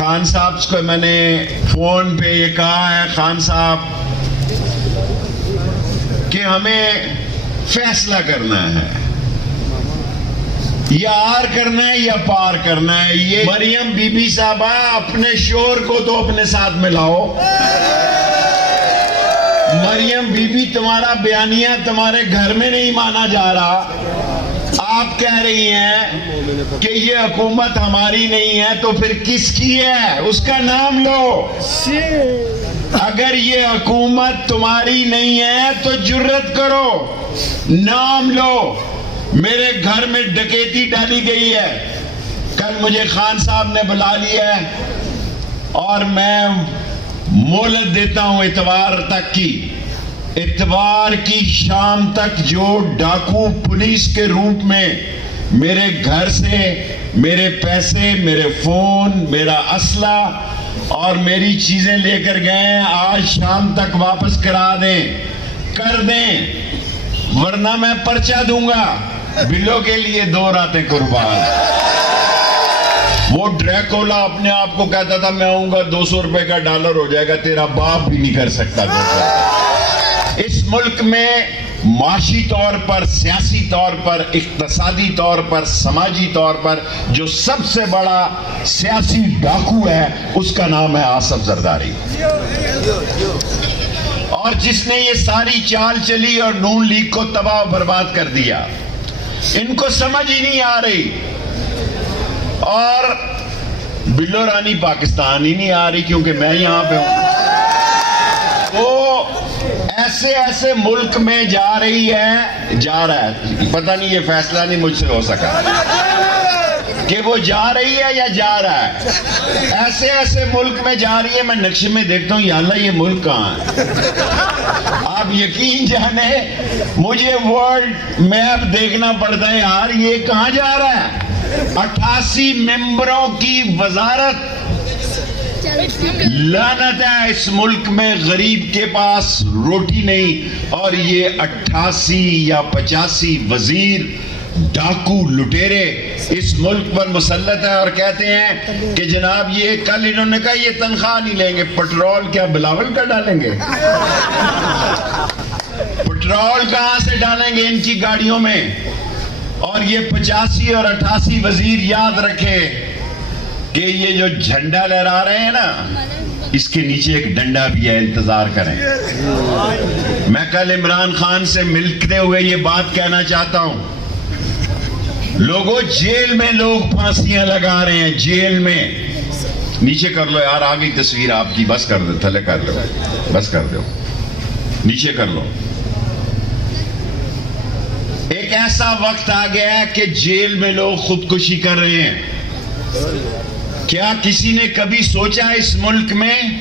खान साहब को मैंने फोन पे ये कहा है, खान साहब, कि हमें फैसला करना है, या आर करना है या पार करना है। ये मरियम बीबी साहबा, अपने शोर को तो अपने साथ मिलाओ। मरियम बीबी, तुम्हारा बयानिया तुम्हारे घर में नहीं माना जा रहा। आप कह रही हैं कि ये हुकूमत हमारी नहीं है, तो फिर किसकी है? उसका नाम लो। अगर ये हुकूमत तुम्हारी नहीं है तो जुर्रत करो, नाम लो। मेरे घर में डकैती डाली गई है, कल मुझे खान साहब ने बुला लिया है और मैं मोहलत देता हूं इतवार तक की। इतवार की शाम तक जो डाकू पुलिस के रूप में मेरे घर से मेरे पैसे, मेरे फोन, मेरा असला और मेरी चीजें लेकर गए, आज शाम तक वापस कर दें, वरना मैं पर्चा दूंगा। बिल्लो के लिए 2 रातें कुर्बान। वो ड्रैकोला अपने आप को कहता था मैं आऊंगा 200 रुपए का डॉलर हो जाएगा, तेरा बाप भी नहीं कर सकता। इस मुल्क में माशी तौर पर, सियासी तौर पर, इक्तसादी तौर पर, समाजी तौर पर जो सबसे बड़ा सियासी डाकू है उसका नाम है आसिफ जरदारी। और जिसने ये सारी चाल चली और नून लीग को तबाह बर्बाद कर दिया। इनको समझ ही नहीं आ रही। और बिल्लो रानी पाकिस्तान ही नहीं आ रही क्योंकि मैं यहां पे हूं। वो ऐसे ऐसे मुल्क में जा रहा है, पता नहीं, ये फैसला नहीं मुझसे हो सका कि वो जा रही है या जा रहा है। ऐसे ऐसे मुल्क में जा रही है, मैं नक्शे में देखता हूं, या अल्लाह ये मुल्क कहां है। आप यकीन जाने मुझे वर्ल्ड मैप देखना पड़ता है, यार ये कहां जा रहा है। 88 मेंबरों की वजारत। लानत है इस मुल्क में, गरीब के पास रोटी नहीं, और ये 88 या 85 वजीर डाकू लुटेरे इस मुल्क पर मुसल्लत है। और कहते हैं कि जनाब ये कल इन्होंने कहा ये तनख्वाह नहीं लेंगे। पेट्रोल क्या बिलावल का डालेंगे? पेट्रोल कहां से डालेंगे इनकी गाड़ियों में? और ये 85 और 88 वजीर याद रखे कि ये जो झंडा लहरा रहे हैं ना, इसके नीचे एक डंडा भी है, इंतजार करें। मैं कल इमरान खान से मिलते हुए ये बात कहना चाहता हूं, लोगों, जेल में लोग फांसियां लगा रहे हैं, जेल में। नीचे कर लो यार, आ गई तस्वीर आपकी, बस कर दो, थले कर लो, बस कर दो, नीचे कर लो। एक ऐसा वक्त आ गया है कि जेल में लोग खुदकुशी कर रहे हैं। क्या किसी ने कभी सोचा इस मुल्क में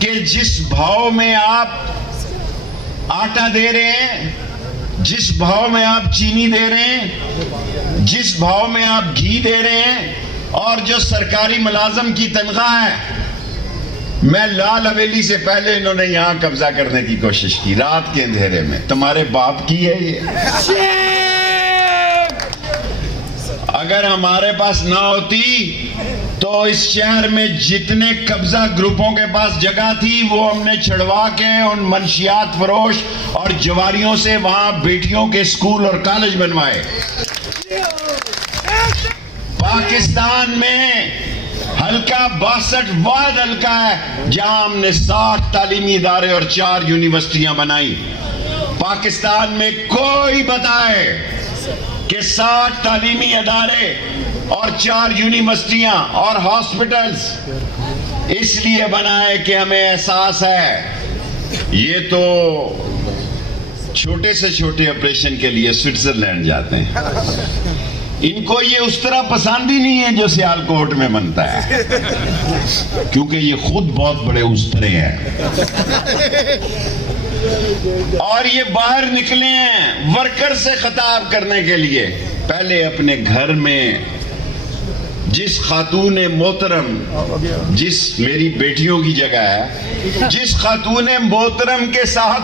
कि जिस भाव में आप आटा दे रहे हैं, जिस भाव में आप चीनी दे रहे हैं, जिस भाव में आप घी दे रहे हैं, और जो सरकारी मुलाजम की तनख्वाह है, मैं लाल हवेली से पहले इन्होंने यहां कब्जा करने की कोशिश की रात के अंधेरे में। तुम्हारे बाप की है ये। अगर हमारे पास ना होती तो इस शहर में जितने कब्जा ग्रुपों के पास जगह थी वो हमने छुड़वा के उन मंशियात फरोश और जवारियों से वहां बेटियों के स्कूल और कॉलेज बनवाए। पाकिस्तान में हल्का 62 वाद हल्का है जहां हमने 60 तालीमी इदारे और 4 यूनिवर्सिटियां बनाई। पाकिस्तान में कोई बताए कि 60 तालीमी इदारे और 4 यूनिवर्सिटियां और हॉस्पिटल्स इसलिए बनाए कि हमें एहसास है ये तो छोटे से छोटे ऑपरेशन के लिए स्विट्जरलैंड जाते हैं। इनको ये उस तरह पसंद ही नहीं है जो सियालकोट में बनता है, क्योंकि ये खुद बहुत बड़े उस्तरे हैं। और ये बाहर निकले हैं वर्कर से खिताब करने के लिए। पहले अपने घर में जिस खातून मोहतरम, जिस मेरी बेटियों की जगह है, जिस खातून मोहतरम के साथ